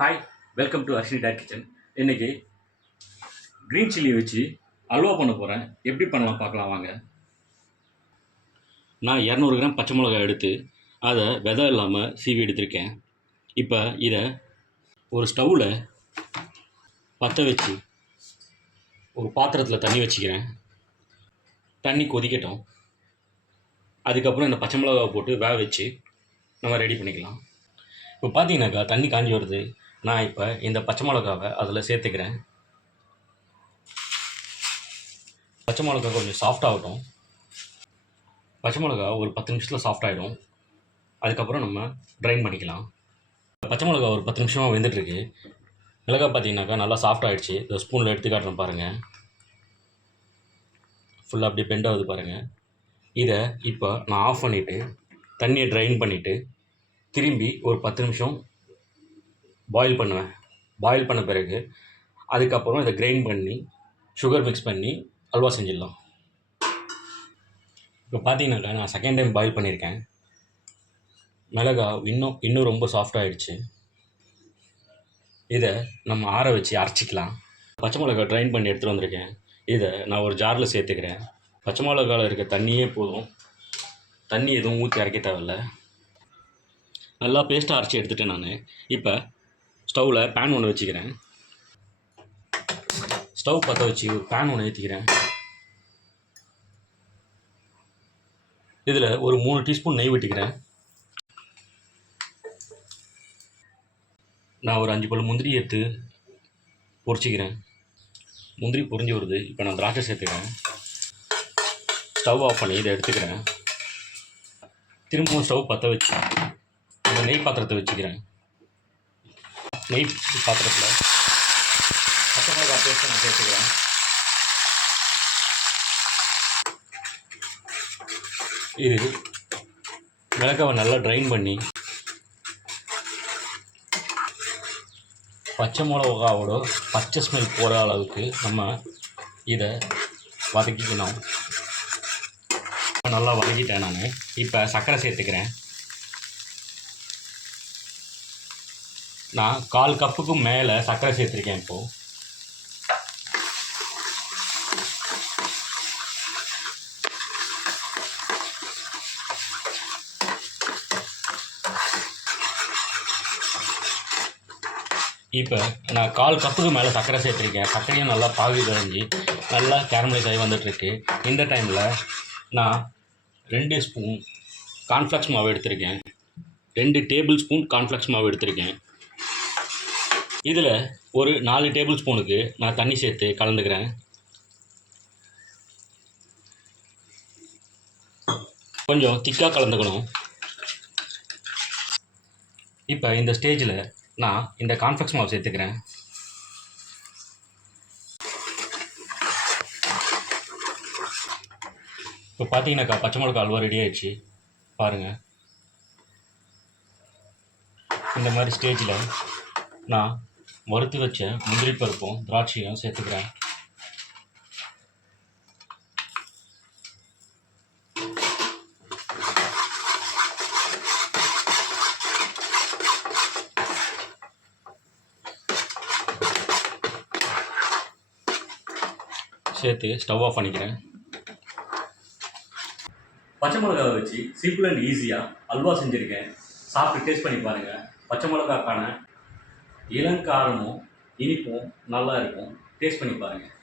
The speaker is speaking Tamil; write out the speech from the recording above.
Hi, welcome to Arshini date kitchen. இன்றைக்கி க்ரீன் சில்லி வச்சு அல்வா பண்ண போகிறேன். எப்படி பண்ணலாம் பார்க்கலாம் வாங்க. நான் 200 கிராம் பச்சை மிளகாய் எடுத்து அதை விதை இல்லாமல் சீவி எடுத்திருக்கேன். இப்போ இதை ஒரு ஸ்டவ்வில் பற்ற வச்சு ஒரு பாத்திரத்தில் தண்ணி வச்சுக்கிறேன். தண்ணி கொதிக்கட்டும். அதுக்கப்புறம் இந்த பச்சை மிளகாவை போட்டு வேக வச்சு நம்ம ரெடி பண்ணிக்கலாம். இப்போ பார்த்தீங்கன்னாக்கா தண்ணி காஞ்சி வருது. நான் இப்போ இந்த பச்சை மிளகாவை அதில் சேர்த்துக்கிறேன். பச்சை மிளகா கொஞ்சம் சாஃப்டாகட்டும். பச்சை மிளகா ஒரு 10 நிமிஷத்தில் சாஃப்டாகிடும். அதுக்கப்புறம் நம்ம ட்ரைன் பண்ணிக்கலாம். பச்சை மிளகா ஒரு 10 நிமிஷமாக வெந்துட்டுருக்கு. மிளகாய் பார்த்தீங்கன்னாக்கா நல்லா சாஃப்டாகிடுச்சு. இந்த ஸ்பூனில் எடுத்து காட்டுறேன் பாருங்கள். ஃபுல்லாக அப்படியே பெண்ட் ஆகுது பாருங்கள். இதை இப்போ நான் ஆஃப் பண்ணிவிட்டு தண்ணியை ட்ரைன் பண்ணிவிட்டு திரும்பி ஒரு 10 நிமிஷம் பாயில் பண்ணுவேன். பாயில் பண்ண பிறகு அதுக்கப்புறம் இதை கிரைண்ட் பண்ணி சுகர் மிக்ஸ் பண்ணி அல்வா செஞ்சிடலாம். இப்போ பார்த்தீங்கன்னாக்கா நான் செகண்ட் டைம் பாயில் பண்ணியிருக்கேன். மிளகாய் இன்னும் ரொம்ப சாஃப்டாகிடுச்சு. இதை நம்ம ஆற வச்சு அரைச்சிக்கலாம். பச்சை மிளகாய் ட்ரைன் பண்ணி எடுத்துகிட்டு வந்திருக்கேன். இதை நான் ஒரு ஜாரில் சேர்த்துக்கிறேன். பச்சை மிளகாவில் இருக்க தண்ணியே போதும். தண்ணி எதுவும் ஊற்றி அரைக்க தேவையில்லை. நல்லா பேஸ்ட்டாக அரைச்சி எடுத்துகிட்டேன் நான். இப்போ ஸ்டவ்வில் பேன் ஒன்று வச்சுக்கிறேன். ஸ்டவ் பற்ற வச்சு ஒரு பேன் ஒன்று ஏற்றிக்கிறேன். இதில் ஒரு 3 டீஸ்பூன் நெய் விட்டுக்கிறேன். நான் ஒரு 5 பல் முந்திரி எடுத்து பொரிச்சிக்கிறேன். முந்திரி பொரிஞ்சு வருது. இப்போ நான் திராட்சை சேர்த்துக்கிறேன். ஸ்டவ் ஆஃப் பண்ணி இதை எடுத்துக்கிறேன். திரும்பவும் ஸ்டவ் பற்ற வச்சு இந்த நெய் பாத்திரத்தை வச்சுக்கிறேன். நெய் பாத்திரத்தில் பச்சை மிளகாய் பேஸ்ட்டை நான் சேர்த்துக்கிறேன். இது மிளகாவை நல்லா ட்ரைன் பண்ணி பச்சை மிளகாவோட பச்சை ஸ்மெல் போகிற அளவுக்கு நம்ம இதை வதக்கிக்கணும். நல்லா வதக்கிட்டேன் நான். இப்போ சர்க்கரை சேர்த்துக்கிறேன். நான் 1/4 கப்புக்கும் மேலே சர்க்கரை சேர்த்துருக்கேன். இப்போது நான் 1/4 கப்புக்கு மேலே சர்க்கரை சேர்த்துருக்கேன். சர்க்கரையும் நல்லா பாகு கரைஞ்சி நல்லா கேரமலைஸ் ஆகி வந்துட்டுருக்கு. இந்த டைமில் நான் 2 ஸ்பூன் கார்ன்ஃப்ளெக்ஸ் மாவு எடுத்திருக்கேன். 2 டேபிள் ஸ்பூன் கார்ன்ஃப்ளெக்ஸ் மாவு எடுத்திருக்கேன். இதில் ஒரு 4 டேபிள் ஸ்பூனுக்கு நான் தண்ணி சேர்த்து கலந்துக்கிறேன். கொஞ்சம் திக்காக கலந்துக்கணும். இப்போ இந்த ஸ்டேஜில் நான் இந்த கார்ன்ஃப்ளெக்ஸ் மாவு சேர்த்துக்கிறேன். இப்போ பார்த்தீங்கன்னாக்கா பச்சை மிளகாய் அல்வா ரெடி ஆகிடுச்சு பாருங்கள். இந்த மாதிரி ஸ்டேஜில் நான் வறுத்து வச்ச முந்திரி பருப்பும் திராட்சையும் சேர்த்துக்கிறேன். சேர்த்து ஸ்டவ் ஆஃப் பண்ணிக்கிறேன். பச்சை மிளகாவை வச்சு சிம்பிள் அண்ட் ஈஸியாக அல்வா செஞ்சுருக்கேன். சாப்பிட்டு டேஸ்ட் பண்ணி பாருங்கள். பச்சை மிளகாக்கான இளங்காரமும் இனிப்பும் நல்லா இருக்கும். டேஸ்ட் பண்ணி பாருங்கள்.